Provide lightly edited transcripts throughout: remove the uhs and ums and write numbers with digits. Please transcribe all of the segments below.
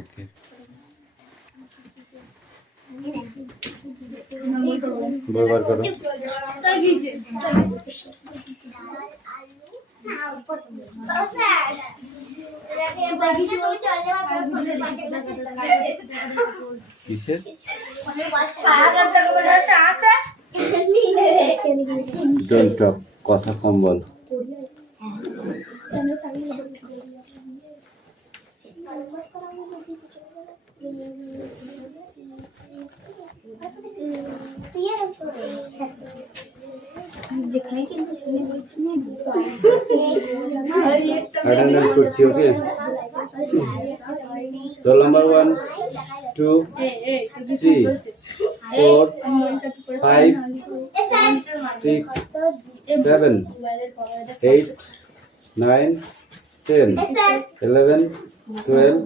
ওকে বই বার করো। কিসের ডোন্ট টক, কথা কম বল। অ্যাটেন্ডেন্স করছি, okay? Roll number 1 2 3 4 5 6 7 8 9 10 11 12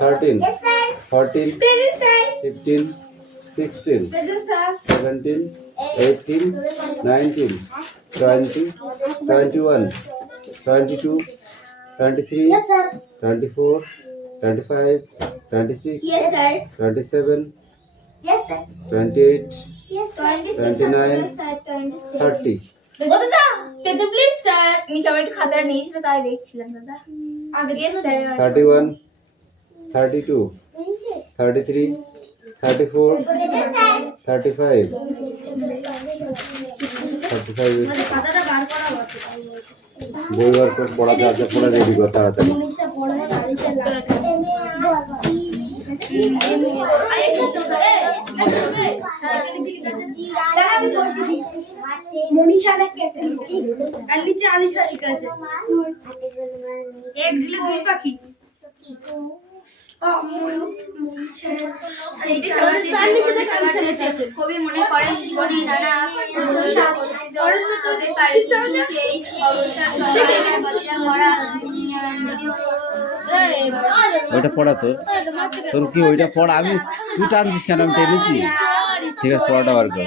13 14 15 16 17 18 19 20 21 22 23 24 25 26 27 28 29 30 please sir নিচে আমার একটু খাতা নিয়েছিল তাই দেখছিলাম দাদা। Yes, sir. 31 32 33 34 35 35 খাতাটা বার করা হচ্ছে। বই বার করে পড়া যা যা পড়া রেডি কর তাড়াতাড়ি। কবি মনে করেন জীবনে নানা সমস্যা হতে পারে, কিন্তু সেই অবস্থার ওইটা পড়া তোর তোর কি ওইটা পড়া? আমি তুই টানছিস কেন? আমি টেনেছি। ঠিক আছে, পড়াটা বার কর।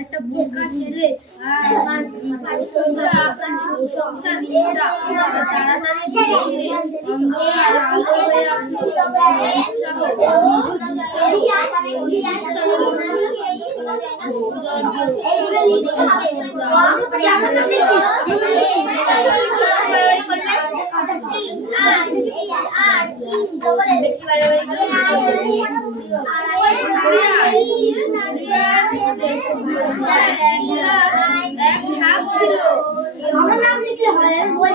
একটা বোকা ছেলে বেশি বাড়াবাড়ি আমার নাম লিখলে হয় আমি বই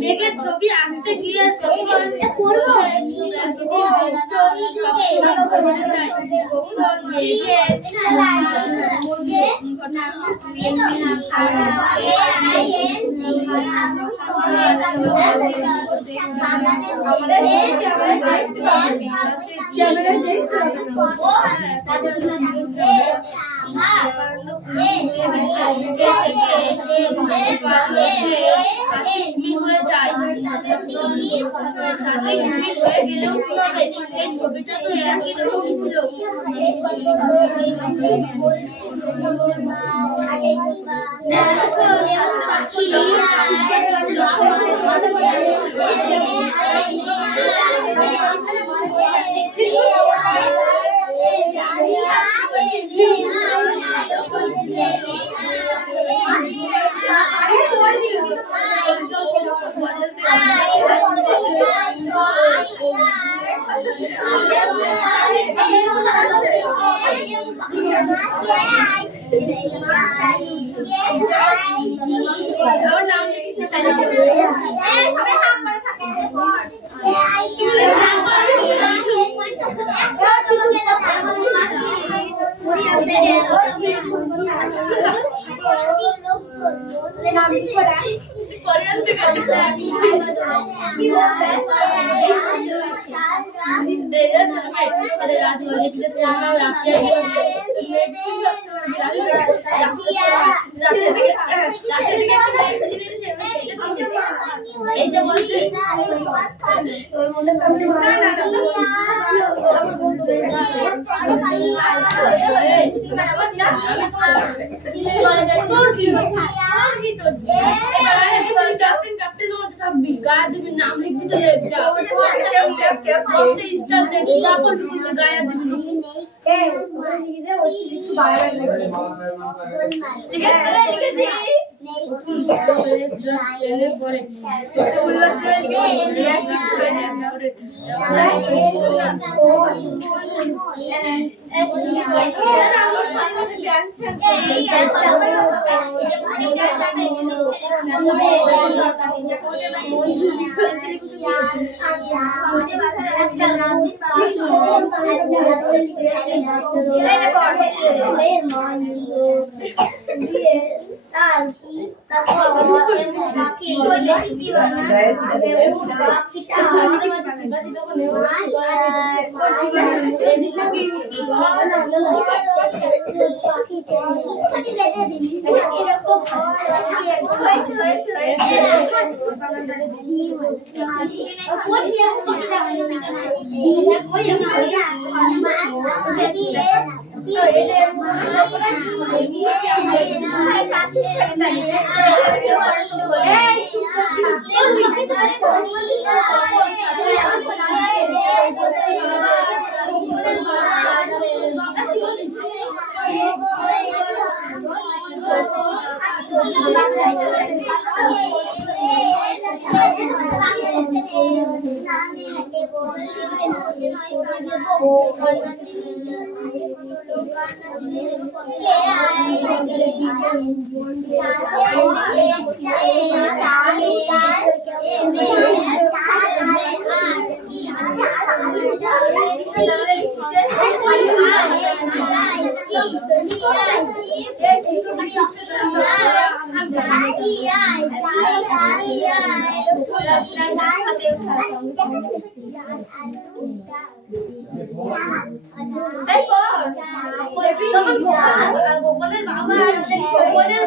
মেঘের ছবি আঁকতে গিয়ে ছবিটা তো একই রকম ছিল। নাম লিখবি তো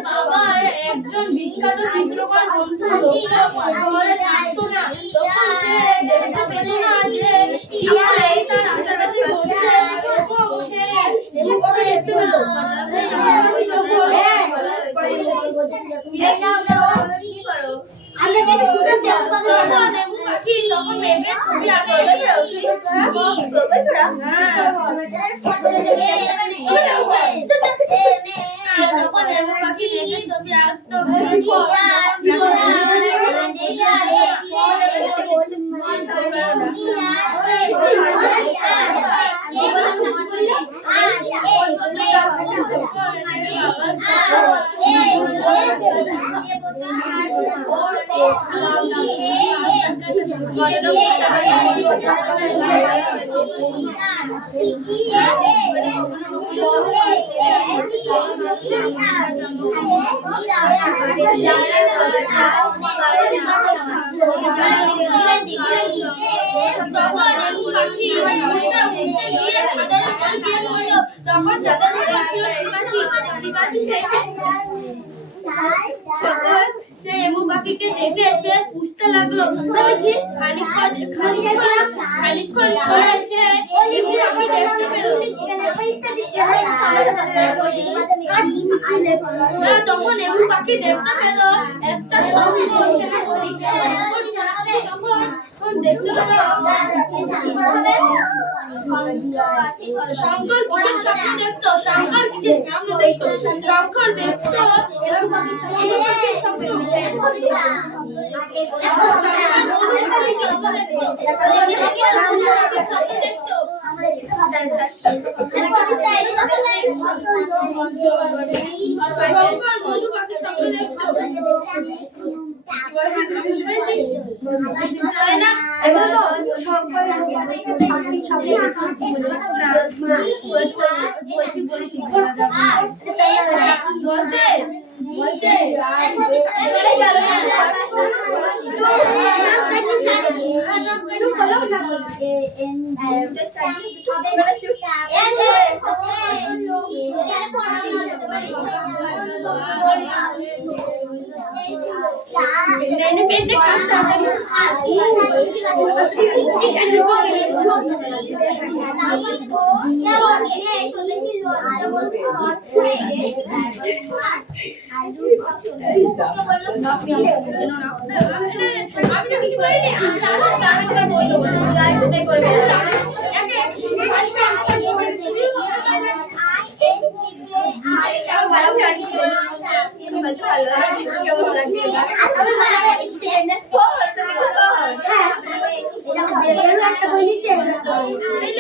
বাবার একজন বিখ্যাত চিত্রকর বন্ধু আমরা পাখি তখন মেঘের ছবি আঁকলো তখন এমু পাখি মেঘের ছবি আঁকতো এমু পাখিকে দেখে এসে পুষতে লাগলো খানিকক্ষণ পরে এসে এমু পাখি দেখতে পেল তখন এমু পাখি দেখতে পেল একটা শঙ্কর সেনাপতি তখন দেখতে পেল শঙ্কর কিসের স্বপ্ন দেখতো শঙ্কর কিসের স্বপ্ন দেখতো শঙ্কর দেখতো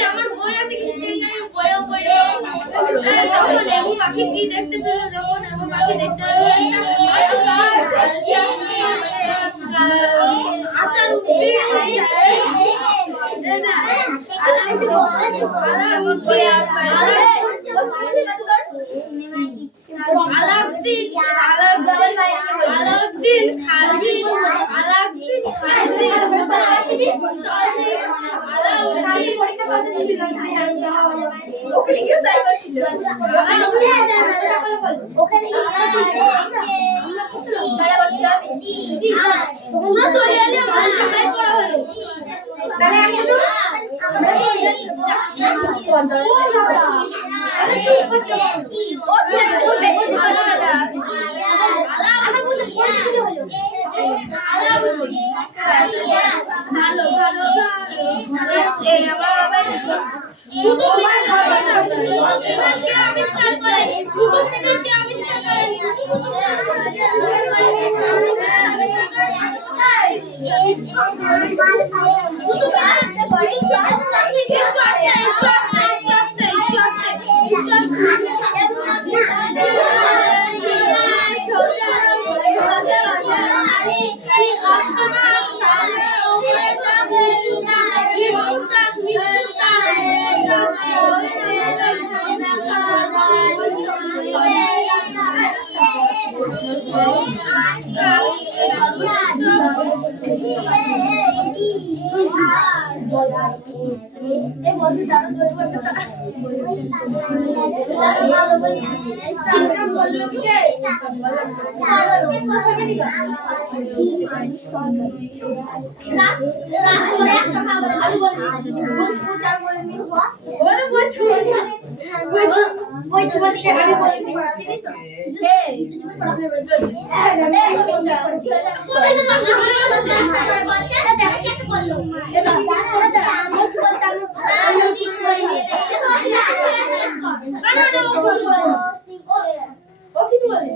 আমার বই আছে তখন এমু পাখি কি দেখতে পেল যখন এমু পাখি দেখতে পেল আচার আলাউদ্দিন খালজি ওখানে গিয়ে তাই করছিল ওখানে তোমরা চলে এলে আমার জামাই পড়া হলো তাহলে ভালো ভালো আবিষ্কার করে আবিষ্কার ও কিছু বলে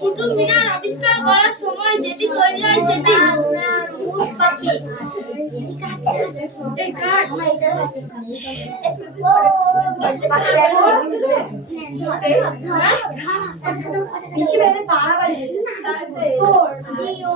কুতুব মিনার আবিষ্কার করার সময় যেটি তৈরি হয় সেটি এই কাঠ বেশি বেড়ে বাড়াবাড়ি তোর জিও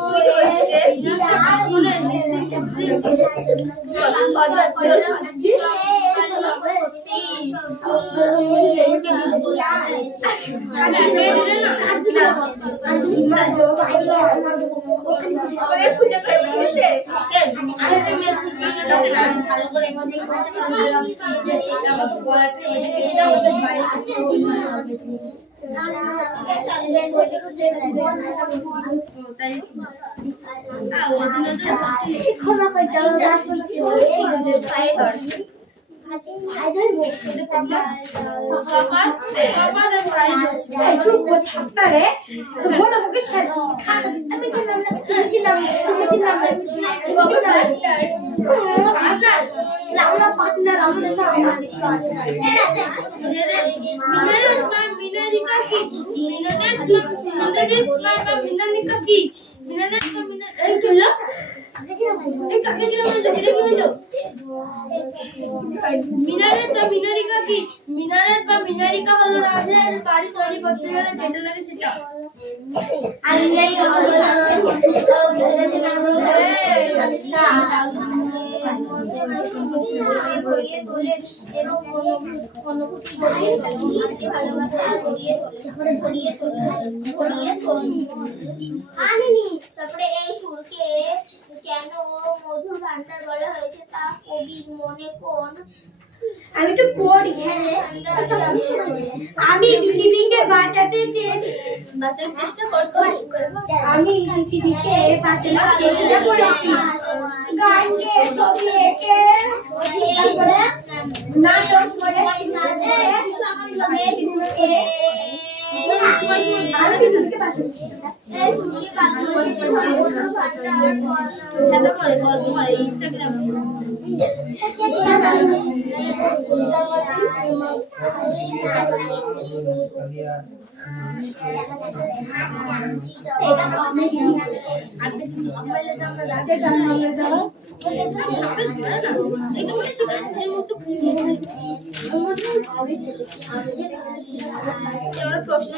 মিনারেট বা মিনারিকা কি? মিনারেট বা মিনারিকা হলো রাজের বাড়ি তৈরি করতে গেলে যেটা লাগে সেটা। তারপরে এই সুরকে কেন মধুর ভান্ডার বলা হয়েছে তা কবির মনে কোন? আমি একটু পড়ি। আমি পৃথিবীকে বাঁচাতে চেয়েছি, বাঁচার চেষ্টা করছি। আমি পৃথিবীকে বাঁচানোর চেষ্টা করেছি। গানকে ছবি এঁকে নাটক করে প্রশ্ন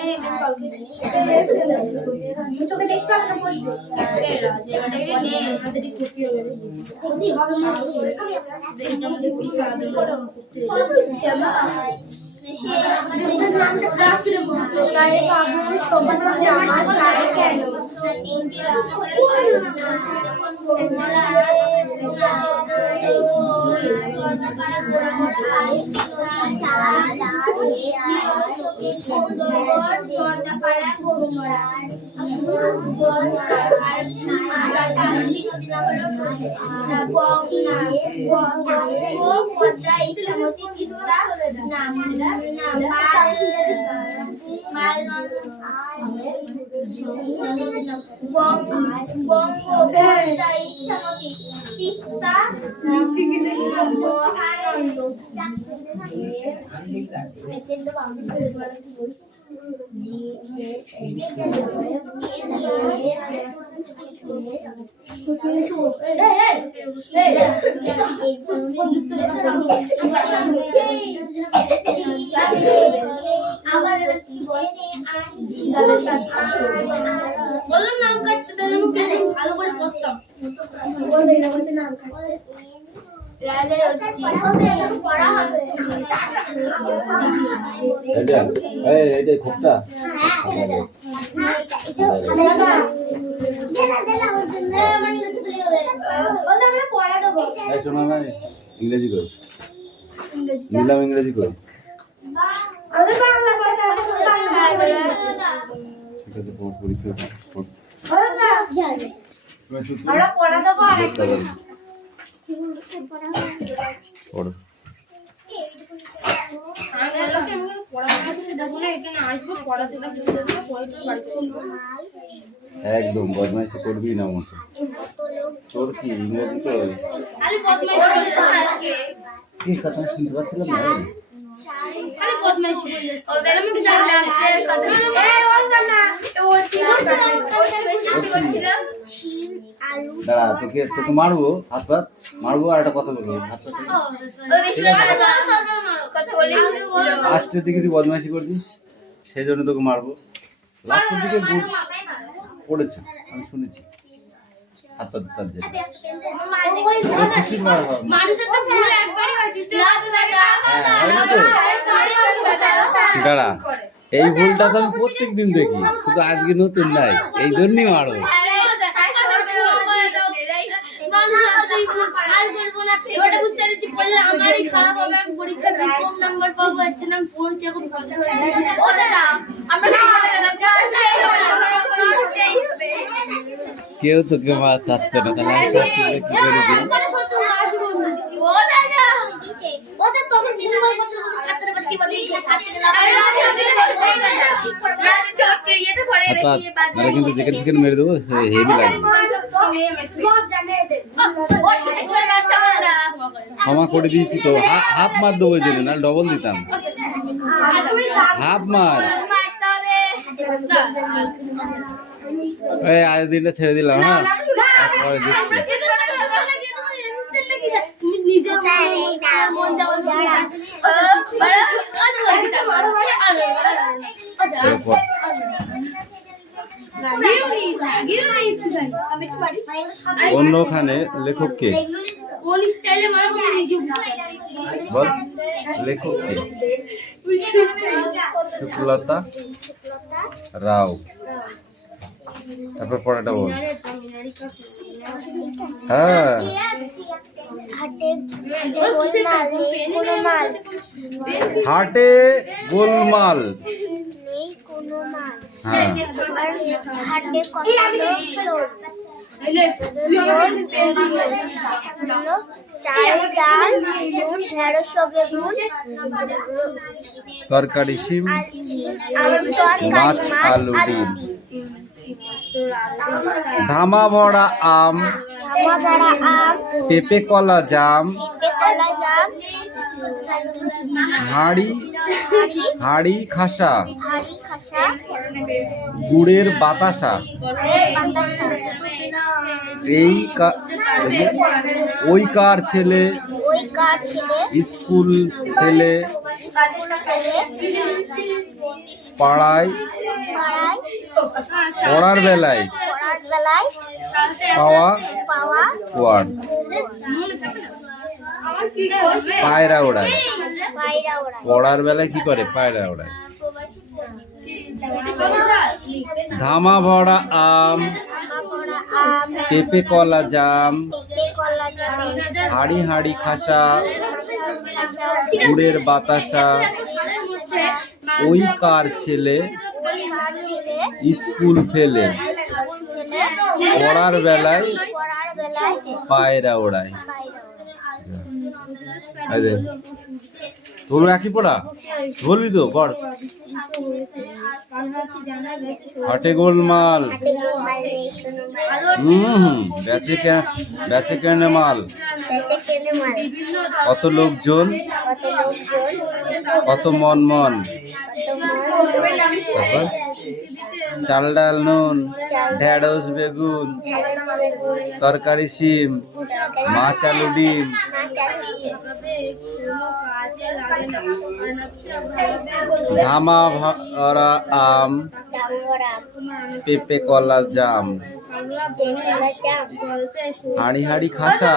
বললাম নাম কাটতে তাহলে ভালো করে পড়তাম। এইটা খুবটা শোনা না ইংরেজি কই নিলাম ইংরেজি কই ঠিক আছে পরীক্ষা পড়ো একদম বদমাইশি করবি না মতো তোর কি ইংরেজি তো কি কথা শুনতে পাচ্ছিলাম না দাঁড়া তোকে তোকে মারবো হাত পাত মারবো আর একটা কথা বলবো হাত লাস্টের দিকে তুই বদমাইশি করছিস সেই জন্য তোকে মারবো লাস্টের দিকে পড়েছে আমি শুনেছি হাত পাত তার জন্য দাঁড়া এই ভুলটা তো আমি প্রত্যেক দিন দেখি শুধু আজকে নতুন নাই এই জন্যই মারবো কেউ তো কেউ মাছ চাচ্ছে না তাহলে কি করে কিন্তু চিকেন চিকেন মেরে দেবো হেভি লাগবে ক্ষমা করে দিয়েছি তো হাফ মার দেবো ওই জন্য না ডবল দিতাম হাফ মার এই আজ দিনটা ছেড়ে দিলাম হ্যাঁ পরে দিচ্ছি অন্যখানে লেখককে বল লেখককে শুক্লতা রাও তারপর পড়াটা বল হ্যাঁ হাটে গোলমাল হ্যাঁ হাটে কত লোক চোর চাল ডাল নুন ঢেঁড়স বেগুন তরকারি শিম আলু তরকারি মাছ আলু ডিম ধামা ভরা আম ধামাগাড়া আম পেঁপে কলা জাম পেঁপে কলা জাম হাড়ি খাসা হাড়ি খাসা গুড়ের বাতাসা বাতাসা ওই কার ছেলে ওই কার ছেলে স্কুল ফেলে স্কুল ফেলে পাড়ায় পড়ার বেলায় পাওয়া ওয়ার্ড পায়রা ওড়ায় পড়ার বেলায় কি করে পায়রা ওড়ায় ধামা ভরা আম পেঁপে কলা জাম হাড়ি খাসা গুড়ের বাতাসা ওই কার ছেলে স্কুল ফেলে পড়ার বেলায় পায়রা ওড়ায় তোর একই পড়া বলবি তো পড় হাটে গোলমাল বেচে কেনে মাল কত লোকজন কত মন তারপর চাল ডাল নুন ঢেঁড়স বেগুন তরকারি শিম মাছ আলু ডিম ধামা ভরা আম পেঁপে কলা জাম হাড়ি খাসা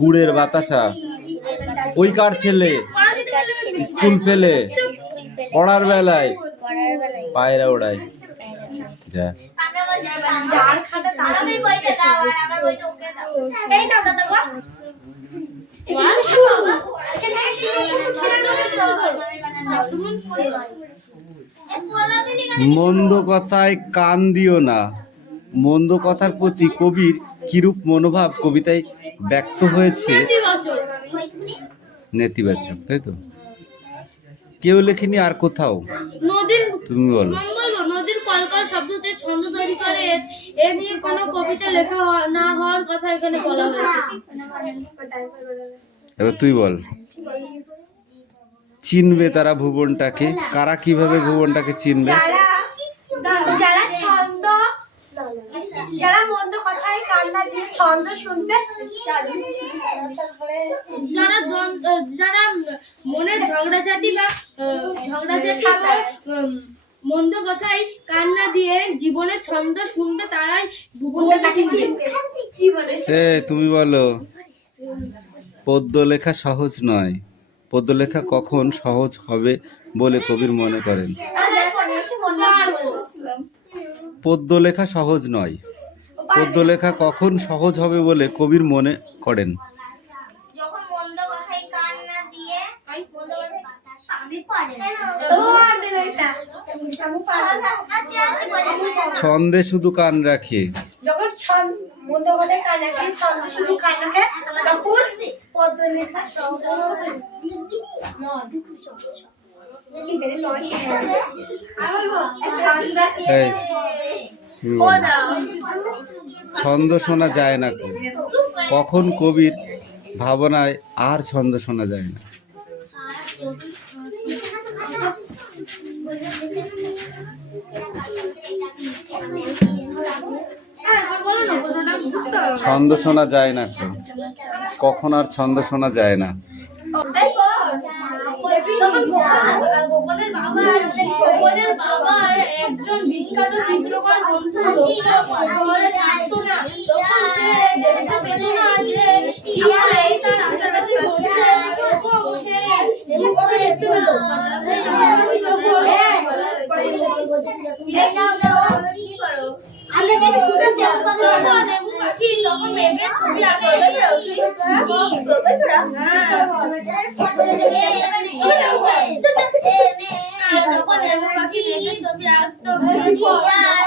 গুড়ের বাতাসা ওই কার ছেলে স্কুল ফেলে পড়ার বেলায় পায়রা ওড়ায় যা মন্দ কথায় কান দিও না মন্দ কথার প্রতি কবির কিরূপ মনোভাব কবিতায় ব্যক্ত হয়েছে নেতিবাচক, তাই তো? কেউ লেখেনি আর কোথাও? তুমি বলো। নদীর কলকল শব্দতে ছন্দ তৈরি করে এ নিয়ে কোনো কবিতা লেখা না হওয়ার কথা এখানে বলা হয়েছে। এবার তুই বল। চিনবে তারা ভুবনটাকে? কারা কিভাবে ভুবনটাকে চিনবে? যারা ছন্দ, যারা মন্দ কথায় কান না দিয়ে ছন্দ শুনবে, যারা মনের ঝগড়াঝাটি বা মন্দ কথায় কান না দিয়ে জীবনের ছন্দ শুনবে, তারাই ভুবনটাকে চিনবে। তুমি বলো। পদ্য লেখা সহজ নয়। পদ্য লেখা কখন সহজ হবে বলে কবির মনে করেন? পদ্য লেখা সহজ নয়। পদ্য লেখা কখন সহজ হবে বলে কবির মনে করেন? ছন্দে শুধু কান রাখে। যখন মন্দ কথায় কান রাখে, ছন্দ শুধু কান রাখে, তখন পদ্য লেখা সহজ ছন্দ শোনা যায় না। কখন কবির ভাবনায় আর ছন্দ শোনা যায় না? ছন্দ শোনা যায় না। কখন আর ছন্দ শোনা যায় না? গোপনের বাবার একজন বিখ্যাত চিত্রকর বন্ধু পাখি তখন মেঘের ছবি আঁকবে তখন এমন পাখি মেঘের ছবি আঁকতো আর